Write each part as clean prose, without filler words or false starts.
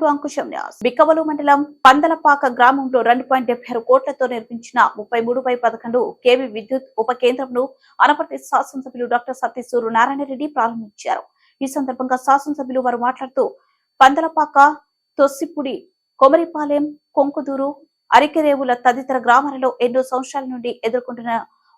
To Ankusam news. Bikkavolu మండలం పందలపాక గ్రామంలో 2.76 కోట్లతో నిర్మించిన 33/11 kV విద్యుత్ ఉప కేంద్రంను అనపర్తి శాసనసభ్యులు డాక్టర్ సత్తి సూర్యనారాయణ రెడ్డి ప్రారంభించారు. ఈ సందర్భంగా శాసనసభ్యులు వారు మాట్లాడుతూ పందలపాక, తొస్సిపుడి, కొమరిపాలెం, కొంకుదూరు, అరికెరేవుల తదితర గ్రామాలలో ఎన్నో సంవత్సరాల నుండి ఎదుర్కొంటున్న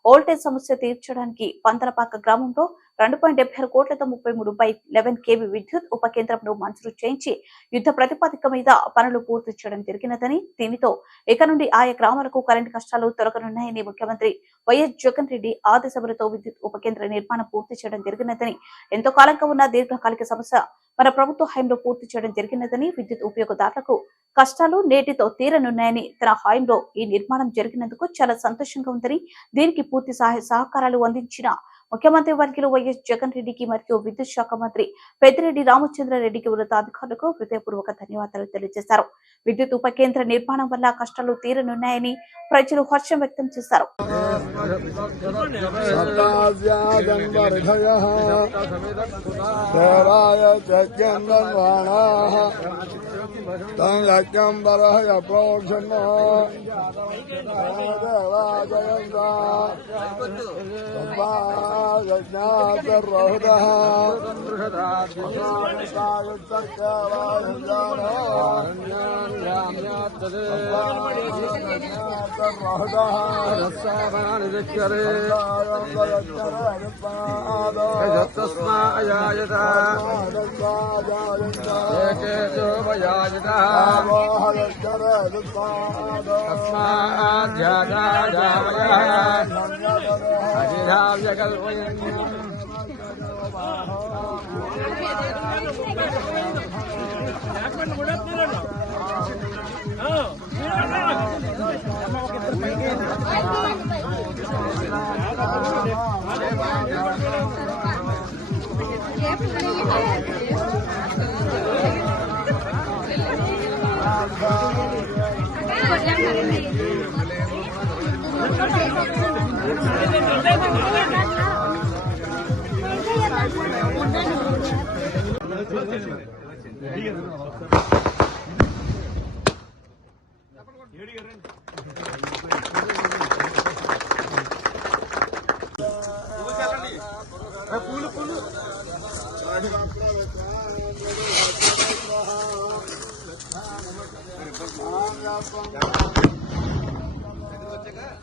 వోల్టేజ్ సమస్య తీర్చడానికి పందలపాక గ్రామంలో 2.76 కోట్లతో 33/11 kV విద్యుత్ ఉప కేంద్రంను మంజూరు చేయించి యుద్ధ ప్రతిపాదిక మీద పనులు పూర్తి చేయడం జరిగినదని, దీనితో ఇక నుండి ఆయా గ్రామాలకు కరెంటు కష్టాలు తొలగనున్నాయని ముఖ్యమంత్రి వైఎస్ జగన్ రెడ్డి ఆదేశాలతో విద్యుత్ ఉప కేంద్ర నిర్మాణం పూర్తి చేయడం జరిగినదని, ఎంతో కాలంగా ఉన్న దీర్ఘకాలిక సమస్య మన ప్రభుత్వ హయాంలో పూర్తి చేయడం జరిగినదని, విద్యుత్ ఉపయోగదారులకు కష్టాలు నేటితో తీరనున్నాయని, తన హయాంలో ఈ నిర్మాణం జరిగినందుకు చాలా సంతోషంగా ఉందని, దీనికి పూర్తి సహాయ సహకారాలు అందించిన ముఖ్యమంత్రి వర్యులు వైఎస్ జగన్ రెడ్డికి మరియు విద్యుత్ శాఖ మంత్రి పెద్దిరెడ్డి రామచంద్రారెడ్డికి ఉన్నతాధికారులకు హృదయపూర్వక ధన్యవాదాలు తెలియజేశారు. విద్యుత్ ఉప కేంద్ర నిర్మాణం వల్ల కష్టాలు తీరనున్నాయని ప్రజలు హర్షం వ్యక్తం చేశారు. పూలు